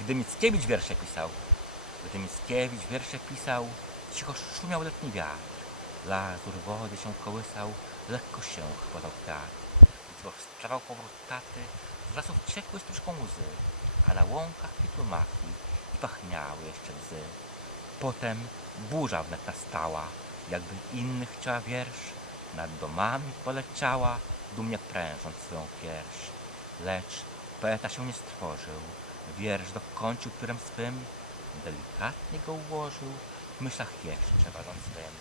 Gdy Mickiewicz wiersze pisał, gdy Mickiewicz wiersze pisał, cicho szumiał letni wiatr. Lazur wody się kołysał, lekko się chłodał kwiat. Gdy powstawał powrót taty, z lasów ciekły stróżką łzy, a na łąkach kwitły maki i pachniały jeszcze łzy. Potem burza wnet nastała, jakby inny chciała wiersz, nad domami poleciała, dumnie prężąc swoją pierś. Lecz poeta się nie strwożył, wiersz dokończył piórem swym, delikatnie go ułożył, w myślach jeszcze wadząc dym.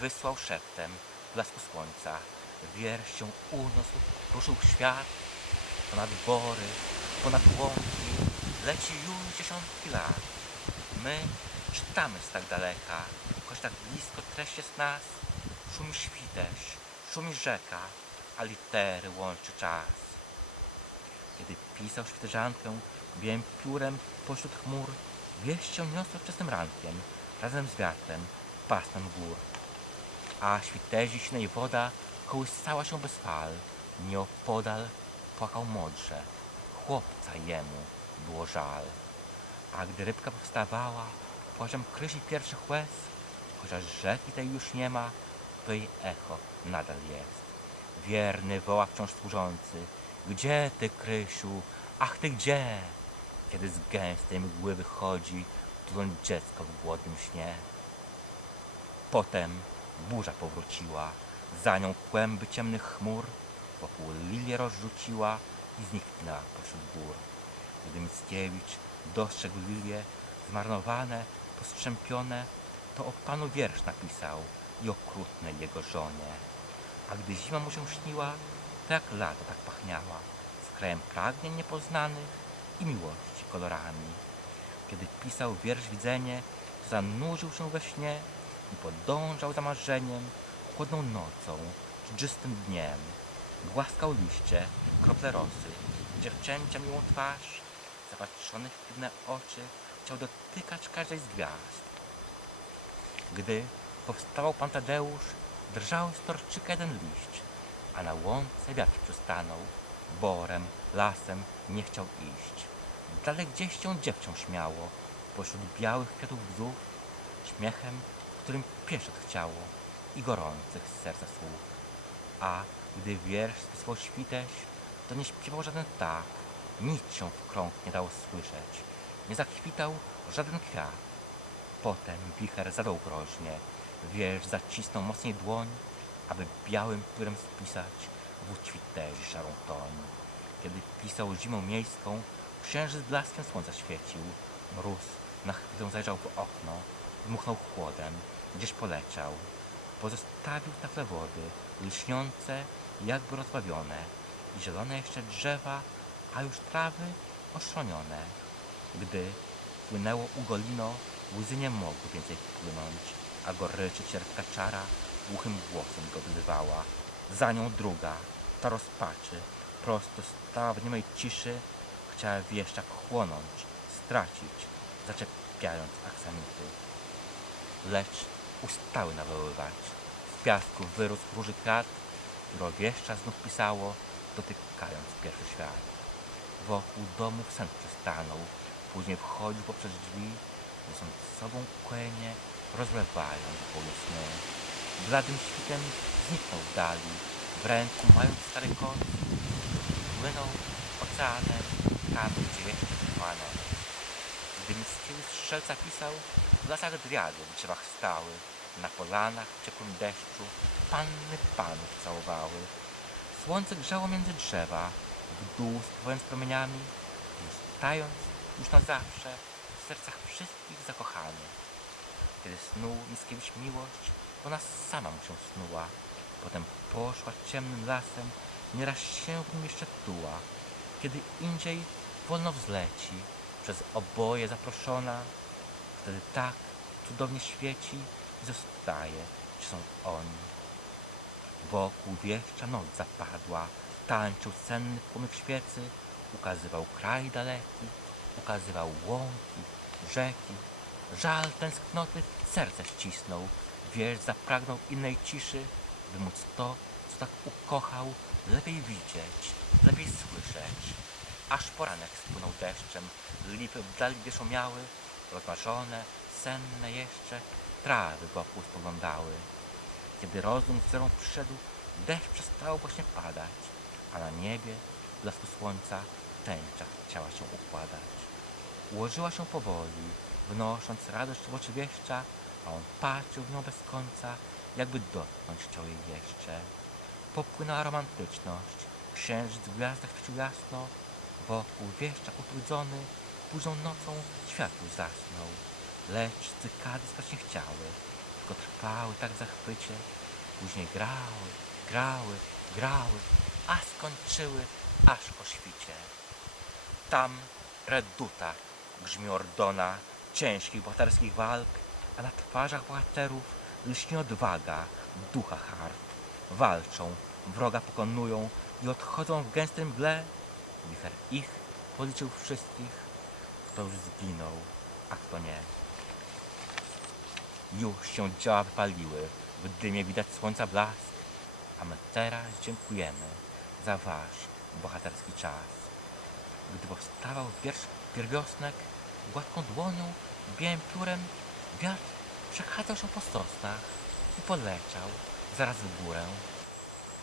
Wysłał szeptem blasku słońca, wiersz się uniósł, ruszył świat, ponad bory, ponad łąki, leci już dziesiątki lat. My czytamy z tak daleka, choć tak blisko treść jest nas. Szumi świteś, szumi rzeka, a litery łączy czas. Kiedy pisał świterzankę, białym piórem pośród chmur, wieść się niosła wczesnym rankiem, razem z wiatrem, pasmem gór. A świtezi sinej woda kołysała się bez fal, nieopodal płakał modrze, chłopca jemu było żal. A gdy rybka powstawała, płaczem krysi pierwszych łez, chociaż rzeki tej już nie ma, to jej echo nadal jest. Wierny woła wciąż służący, gdzie ty, Krysiu, ach ty gdzie? Kiedy z gęstej mgły wychodzi, tuląc dziecko w głodnym śnie. Potem burza powróciła, za nią kłęby ciemnych chmur, wokół lilię rozrzuciła i zniknęła pośród gór. Gdy Mickiewicz dostrzegł lilie, zmarnowane, postrzępione, to o panu wiersz napisał i okrutnej jego żonie. A gdy zima mu się śniła, to jak lato tak pachniała, z krajem pragnień niepoznanych i miłości kolorami. Kiedy pisał wiersz widzenie, zanurzył się we śnie i podążał za marzeniem, chłodną nocą, czy czystym dniem. Głaskał liście, krople rosy, dziewczęcia miłą twarz, zapatrzony w piwne oczy, chciał dotykać każdej z gwiazd. Gdy powstawał pan Tadeusz, drżał z torczyka jeden liść, a na łące wiatr przystanął, borem, lasem nie chciał iść. Dalej gdzieś się dziewczę śmiało, pośród białych kwiatów bzów, śmiechem, którym pieszczot chciało i gorących z serca słów. A gdy wiersz spisał świteś, to nie śpiewał żaden ptak, nic się w krąg nie dało słyszeć, nie zakwitał żaden kwiat. Potem wicher zadał groźnie, wiersz zacisnął mocniej dłoń, aby białym piórem spisać w ućwiteży szarą toń. Kiedy pisał zimą miejską, księżyc blaskiem słońca świecił, mróz na chwilę zajrzał w okno, dmuchnął chłodem, gdzieś poleciał. Pozostawił tafle wody, lśniące, jakby rozbawione i zielone jeszcze drzewa, a już trawy oszronione. Gdy płynęło ugolino, łzy nie mogły więcej płynąć, a goryczy cierpka czara głuchym głosem go wzywała. Za nią druga, ta rozpaczy, prosto stała w niemej ciszy, chciała wieszczak chłonąć, stracić, zaczepiając aksamity. Lecz ustały nawoływać. Z piasku wyrósł róży kwiat, który wieszcza znów pisało, dotykając pierwszy świat. Wokół domów sen przystanął, później wchodził poprzez drzwi, niosąc z sobą kłenie, rozlewając bólu sny. Bladym świtem zniknął w dali, w ręku mając stary koc, płynął oceanem trwała noc. Gdy Mickiewicz strzelca pisał, w lasach driady w drzewach stały, na polanach w ciepłym deszczu panny panów całowały. Słońce grzało między drzewa, w dół spływając promieniami i stając już na zawsze w sercach wszystkich zakochanych. Kiedy snuł Mickiewicz miłość, ona sama mu się snuła. Potem poszła ciemnym lasem, nieraz się w nim jeszcze tuła. Kiedy indziej wolno wzleci, przez oboje zaproszona, wtedy tak cudownie świeci i zostaje, czy są oni. Wokół wieszcza noc zapadła, tańczył senny płomyk świecy, ukazywał kraj daleki, ukazywał łąki, rzeki. Żal tęsknoty serce ścisnął, wiersz zapragnął innej ciszy, by móc to, co tak ukochał, lepiej widzieć, lepiej słyszeć. Aż poranek spłynął deszczem, lipy w dali gdzie szumiały, rozmarzone, senne jeszcze, trawy wokół spoglądały. Kiedy rozum z zerą przyszedł, deszcz przestał właśnie padać, a na niebie, w blasku słońca, tęcza chciała się układać. Ułożyła się powoli, wnosząc radość w oczy wieszcza, a on patrzył w nią bez końca, jakby dotknąć chciał jej jeszcze. Popłynęła romantyczność, księżyc w gwiazdach świecił jasno, wokół wieszcza utrudzony, późną nocą światło zasnął. Lecz cykady spać nie chciały, tylko trwały tak zachwycie, później grały, grały, grały, a skończyły aż o świcie. Tam reduta grzmi ordona ciężkich bohaterskich walk, a na twarzach bohaterów lśni odwaga ducha harp. Walczą, wroga pokonują i odchodzą w gęstym mgle. Ich policzył wszystkich, kto już zginął, a kto nie. Już się dzieła wypaliły, w dymie widać słońca blask, a my teraz dziękujemy za wasz bohaterski czas. Gdy powstawał wiersz pierwiosnek, gładką dłonią, białym piórem, wiatr przechadzał się po sosnach i poleciał zaraz w górę.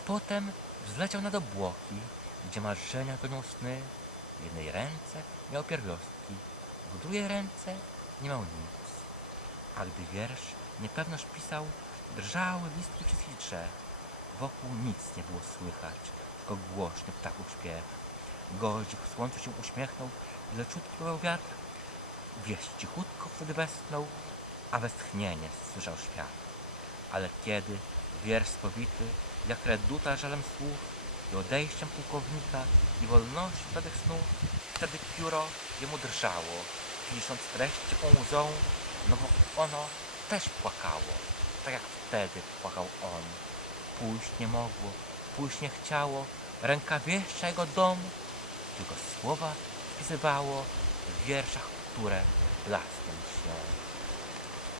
Potem wzleciał nad obłoki, gdzie marzenia gonią sny. W jednej ręce miał pierwiostki, w drugiej ręce nie miał nic. A gdy wiersz niepewność pisał, drżały listki wszystkich drzew. Wokół nic nie było słychać, tylko głośny ptaków śpiew. Goździk w słońcu się uśmiechnął leciutki był wiatr. Wieś cichutko wtedy westchnął, a westchnienie słyszał świat. Ale kiedy wiersz spowity, jak reduta żalem słów i odejściem pułkownika i wolności wtedy snów, wtedy pióro jemu drżało, pisząc treść ciepłą łzą, no bo ono też płakało, tak jak wtedy płakał on. Pójść nie mogło, pójść nie chciało, ręka wieszcza jego dom, tylko słowa wpisywało w wierszach, które blaskiem śnią.